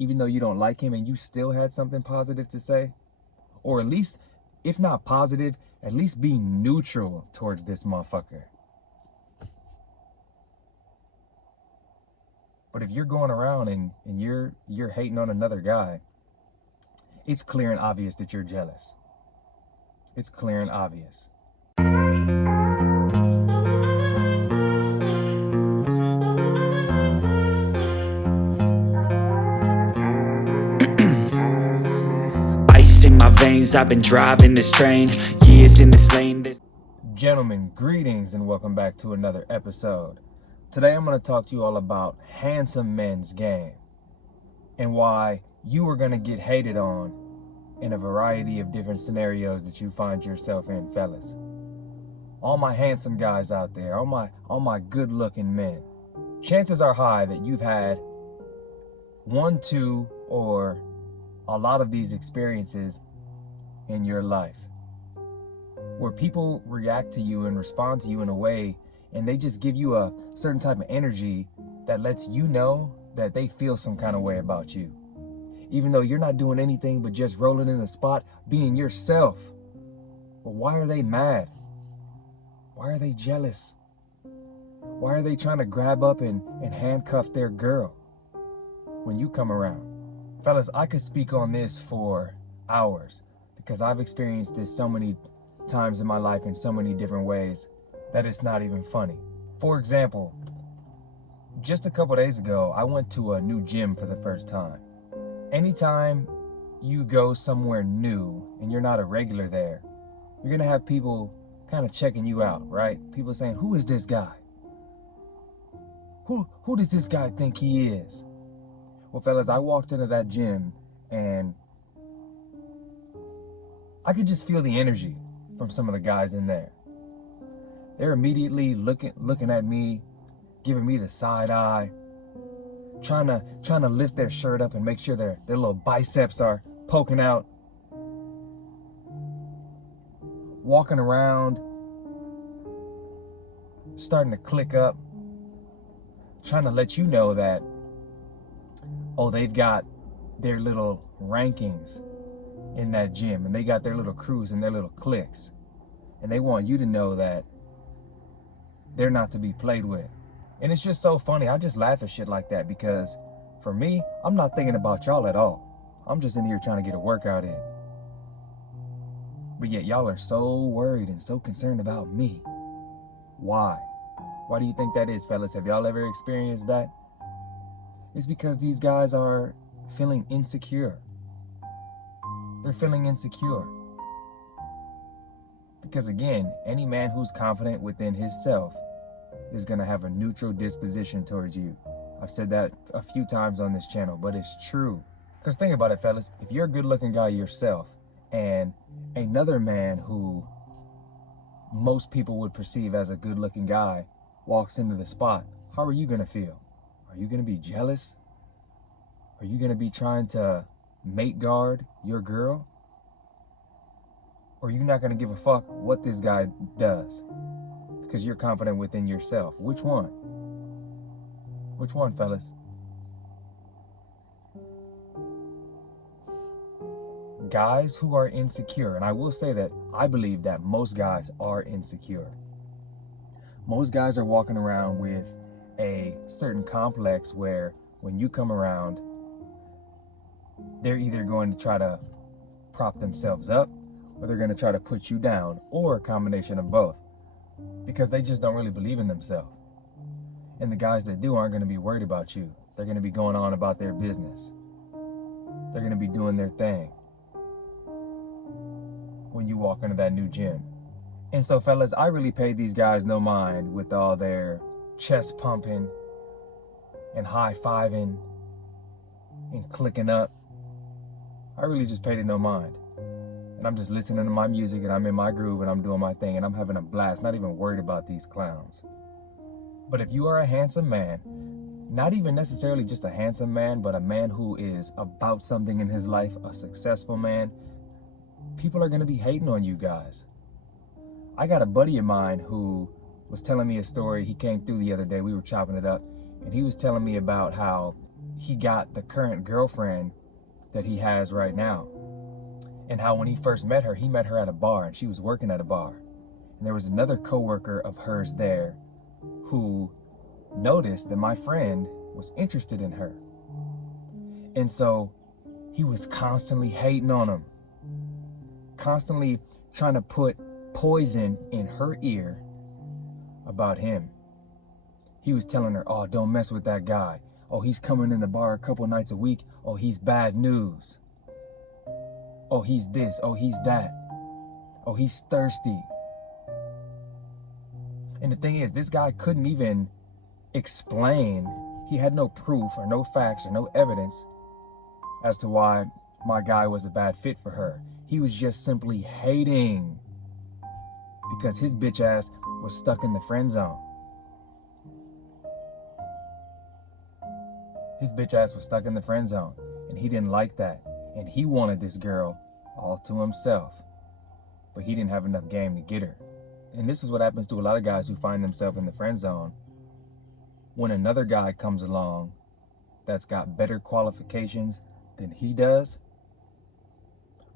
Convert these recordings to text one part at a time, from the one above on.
even though you don't like him and you still had something positive to say? Or at least, if not positive, at least be neutral towards this motherfucker. But if you're going around and you're hating on another guy, it's clear and obvious that you're jealous. It's clear and obvious. Ice in my veins, I've been driving this train, years in this lane. Gentlemen, greetings and welcome back to another episode. Today I'm going to talk to you all about handsome men's game and why you are going to get hated on in a variety of different scenarios that you find yourself in, fellas. All my handsome guys out there, all my good-looking men, chances are high that you've had one, two, or a lot of these experiences in your life where people react to you and respond to you in a way and they just give you a certain type of energy that lets you know that they feel some kind of way about you. Even though you're not doing anything but just rolling in the spot, being yourself. But why are they mad? Why are they jealous? Why are they trying to grab up and handcuff their girl when you come around? Fellas, I could speak on this for hours because I've experienced this so many times in my life in so many different ways that it's not even funny. For example, just a couple days ago, I went to a new gym for the first time. Anytime you go somewhere new and you're not a regular there, you're gonna have people kind of checking you out, right? People saying, who is this guy? Who does this guy think he is? Well, fellas, I walked into that gym and I could just feel the energy from some of the guys in there. They're immediately looking at me, giving me the side eye, trying to lift their shirt up and make sure their little biceps are poking out. Walking around, starting to click up, trying to let you know that, oh, they've got their little rankings in that gym and they got their little crews and their little cliques. And they want you to know that they're not to be played with. And it's just so funny. I just laugh at shit like that because for me, I'm not thinking about y'all at all. I'm just in here trying to get a workout in. But yet y'all are so worried and so concerned about me. Why? Why do you think that is, fellas? Have y'all ever experienced that? It's because these guys are feeling insecure. They're feeling insecure. Because again, any man who's confident within himself is going to have a neutral disposition towards you. I've said that a few times on this channel, but it's true. Because think about it, fellas. If you're a good-looking guy yourself and another man who most people would perceive as a good-looking guy walks into the spot, how are you going to feel? Are you going to be jealous? Are you going to be trying to mate guard your girl? Or are you not going to give a fuck what this guy does because you're confident within yourself? Which one? Which one, fellas? Guys who are insecure, and I will say that I believe that most guys are insecure. Most guys are walking around with a certain complex where when you come around, they're either going to try to prop themselves up or they're going to try to put you down, or a combination of both, because they just don't really believe in themselves. And the guys that do aren't going to be worried about you. They're going to be going on about their business. They're going to be doing their thing when you walk into that new gym. And so, fellas, I really paid these guys no mind with all their chest pumping and high-fiving and clicking up. I really just paid it no mind. And I'm just listening to my music and I'm in my groove and I'm doing my thing and I'm having a blast, not even worried about these clowns. But if you are a handsome man, not even necessarily just a handsome man, but a man who is about something in his life, a successful man, people are going to be hating on you guys. I got a buddy of mine who was telling me a story. He came through the other day. We were chopping it up and he was telling me about how he got the current girlfriend that he has right now. And how when he first met her, he met her at a bar and she was working at a bar. And there was another coworker of hers there who noticed that my friend was interested in her. And so he was constantly hating on him, constantly trying to put poison in her ear about him. He was telling her, oh, don't mess with that guy. Oh, he's coming in the bar a couple nights a week. Oh, he's bad news. Oh, he's this. Oh, he's that. Oh, he's thirsty. And the thing is, this guy couldn't even explain. He had no proof or no facts or no evidence as to why my guy was a bad fit for her. He was just simply hating because his bitch ass was stuck in the friend zone. His bitch ass was stuck in the friend zone, and he didn't like that. And he wanted this girl all to himself, but he didn't have enough game to get her. And this is what happens to a lot of guys who find themselves in the friend zone. When another guy comes along that's got better qualifications than he does,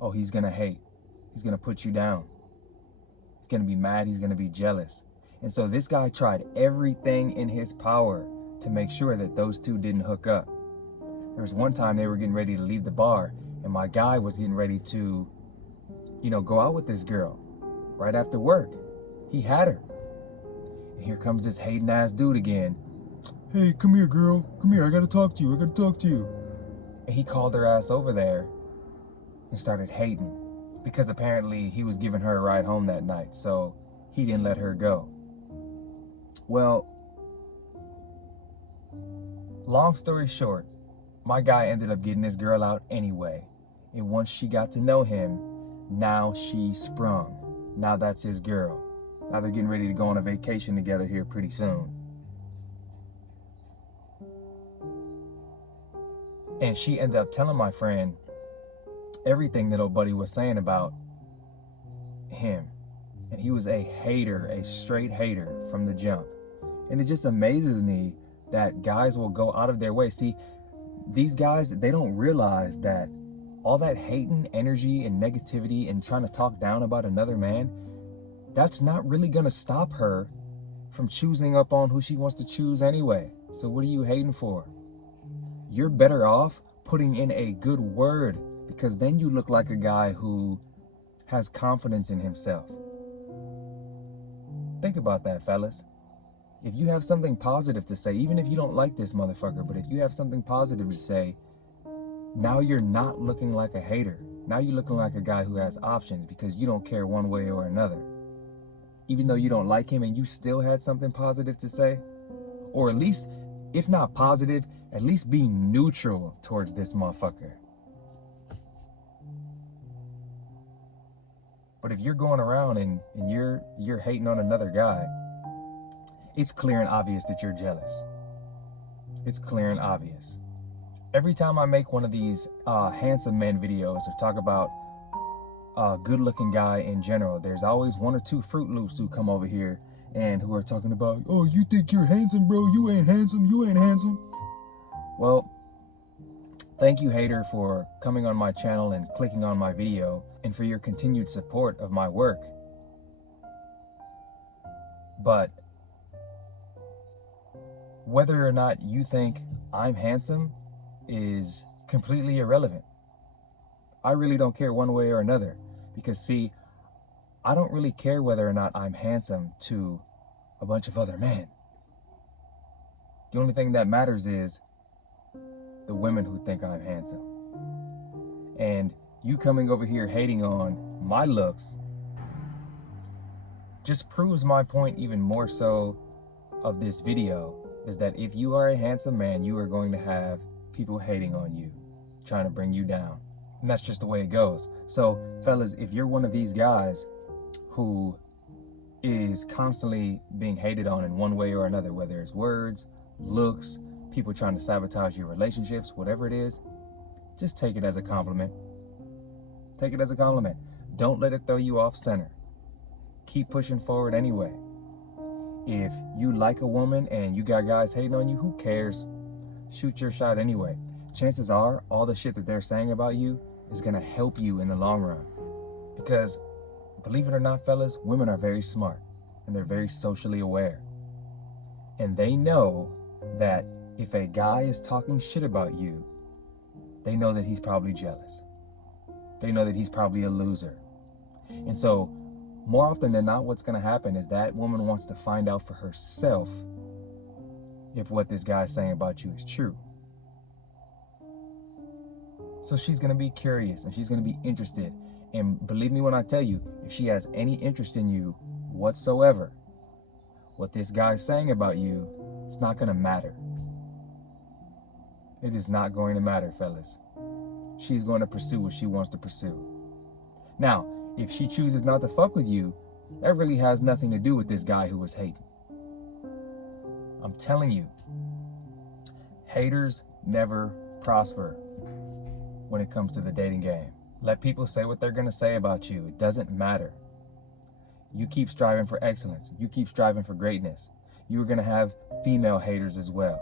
oh, he's gonna hate. He's gonna put you down. He's gonna be mad. He's gonna be jealous. And so this guy tried everything in his power to make sure that those two didn't hook up. There was one time they were getting ready to leave the bar, and my guy was getting ready to, go out with this girl right after work. He had her. And here comes this hating ass dude again. Hey, come here, girl. Come here. I gotta talk to you. And he called her ass over there and started hating because apparently he was giving her a ride home that night, so he didn't let her go. Well, long story short, my guy ended up getting this girl out anyway. And once she got to know him, now she sprung. Now that's his girl. Now they're getting ready to go on a vacation together here pretty soon. And she ended up telling my friend everything that old buddy was saying about him. And he was a hater, a straight hater from the jump. And it just amazes me that guys will go out of their way. See, these guys, they don't realize that all that hating energy and negativity and trying to talk down about another man, that's not really going to stop her from choosing up on who she wants to choose anyway. So what are you hating for? You're better off putting in a good word, because then you look like a guy who has confidence in himself. Think about that, fellas. If you have something positive to say, even if you don't like this motherfucker, but if you have something positive to say, now you're not looking like a hater. Now you're looking like a guy who has options because you don't care one way or another. Even though you don't like him and you still had something positive to say, or at least, if not positive, at least be neutral towards this motherfucker. But if you're going around and you're hating on another guy, it's clear and obvious that you're jealous. It's clear and obvious. Every time I make one of these handsome men videos or talk about a good-looking guy in general, there's always one or two Fruit Loops who come over here and who are talking about, oh, you think you're handsome, bro? You ain't handsome. You ain't handsome. Well, thank you, hater, for coming on my channel and clicking on my video and for your continued support of my work. But whether or not you think I'm handsome is completely irrelevant. I really don't care one way or another, because see, I don't really care whether or not I'm handsome to a bunch of other men. The only thing that matters is the women who think I'm handsome. And you coming over here hating on my looks just proves my point even more so of this video, is that if you are a handsome man, you are going to have people hating on you, trying to bring you down. And that's just the way it goes. So, fellas, if you're one of these guys who is constantly being hated on in one way or another, whether it's words, looks, people trying to sabotage your relationships, whatever it is, just take it as a compliment. Take it as a compliment. Don't let it throw you off center. Keep pushing forward anyway. If you like a woman and you got guys hating on you, who cares? shoot your shot anyway. Chances are all the shit that they're saying about you is going to help you in the long run. Because believe it or not, fellas, women are very smart and they're very socially aware. And they know that if a guy is talking shit about you, they know that he's probably jealous. They know that he's probably a loser. And so more often than not, what's going to happen is that woman wants to find out for herself if what this guy is saying about you is true. So she's going to be curious and she's going to be interested. And believe me when I tell you, if she has any interest in you whatsoever, what this guy's saying about you, it's not going to matter. It is not going to matter, fellas. She's going to pursue what she wants to pursue. Now, if she chooses not to fuck with you, that really has nothing to do with this guy who was hating. I'm telling you, haters never prosper when it comes to the dating game. Let people say what they're going to say about you. It doesn't matter. You keep striving for excellence. You keep striving for greatness. You're going to have female haters as well.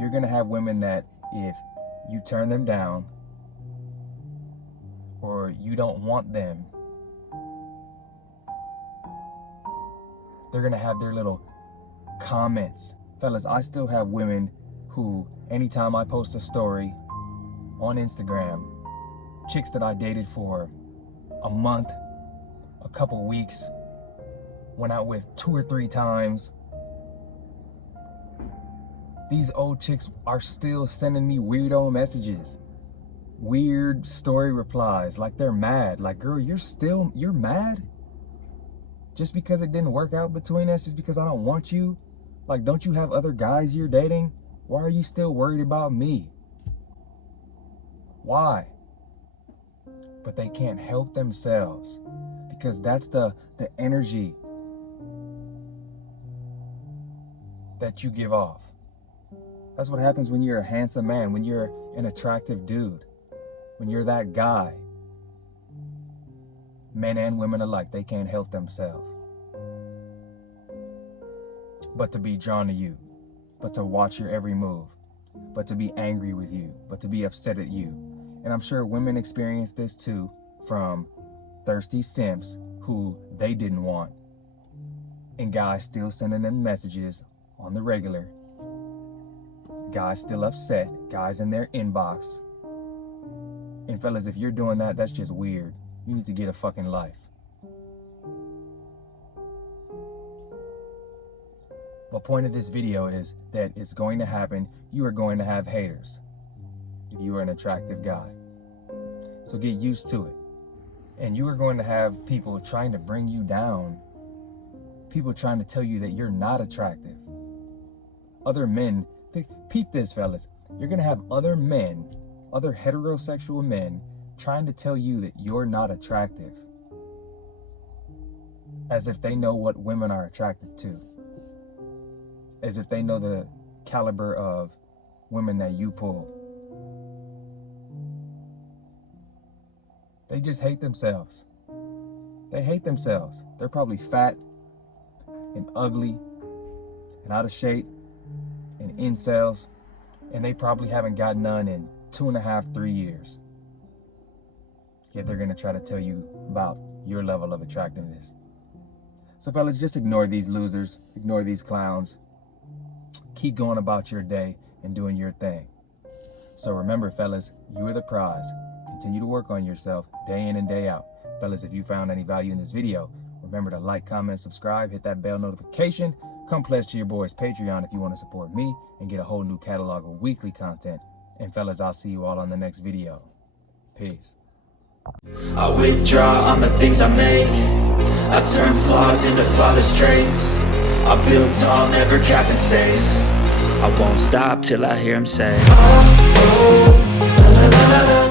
You're going to have women that if you turn them down or you don't want them, they're going to have their little comments. Fellas, I still have women who, anytime I post a story on Instagram, chicks that I dated for a month, a couple weeks, went out with 2 or 3 times, these old chicks are still sending me weirdo messages, weird story replies, like they're mad. Like, girl, you're mad? Just because it didn't work out between us, just because I don't want you? Like, don't you have other guys you're dating? Why are you still worried about me? Why? But they can't help themselves, because that's the energy that you give off. That's what happens when you're a handsome man, when you're an attractive dude, when you're that guy. Men and women alike, they can't help themselves but to be drawn to you, but to watch your every move, but to be angry with you, but to be upset at you. And I'm sure women experience this too, from thirsty simps who they didn't want, and guys still sending them messages on the regular, guys still upset, guys in their inbox. And fellas, if you're doing that, that's just weird. You need to get a fucking life. The point of this video is that it's going to happen. You are going to have haters if you are an attractive guy. So get used to it. And you are going to have people trying to bring you down. People trying to tell you that you're not attractive. Other men, peep this, fellas. You're going to have other men, other heterosexual men, trying to tell you that you're not attractive. As if they know what women are attracted to. As if they know the caliber of women that you pull. They just hate themselves. They hate themselves. They're probably fat and ugly and out of shape and incels, and they probably haven't got none in 2.5, 3 years. Yet they're gonna try to tell you about your level of attractiveness. So fellas, just ignore these losers, ignore these clowns. Keep going about your day and doing your thing. So remember, fellas, you are the prize. Continue to work on yourself day in and day out. Fellas, if you found any value in this video, remember to like, comment, subscribe, hit that bell notification. Come pledge to your boy's Patreon if you want to support me and get a whole new catalog of weekly content. And fellas, I'll see you all on the next video. Peace. I withdraw on the things I make. I turn flaws into flawless traits. I build tall, never capped in space. I won't stop till I hear him say, oh, oh, la, la, la, la.